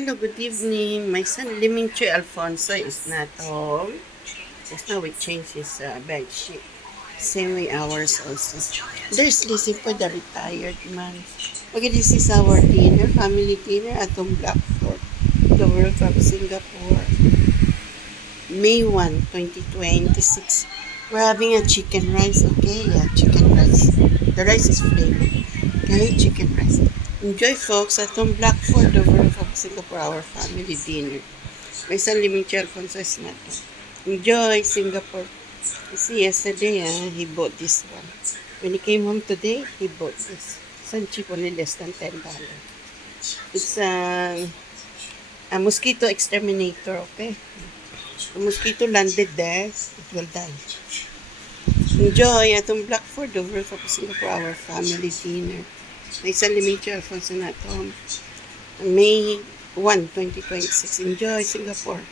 Hello, good evening. My son Liminche Alfonso is not home. Just now we changed his bed sheet. Same way ours also. There's Lizzie for the retired man. Okay, this is our dinner, family dinner at Tom Blackford, the World Cup Singapore. May 1, 2026. We're having a chicken rice, okay? Yeah, chicken rice. The rice is flavored. Okay, chicken rice. Enjoy, folks, at Tom Blackford, the World Cup Singapore, our family dinner. May isang limang Alfonso is not. Enjoy, Singapore. See, yesterday, he bought this one. When he came home today, he bought this. It's cheap, only less than $10. It's a mosquito exterminator, okay? The mosquito landed there, it will die. Enjoy atong Blackford over focusing for our family dinner. May isang limang Alfonso na ito. May 1, 2026. Enjoy, Singapore.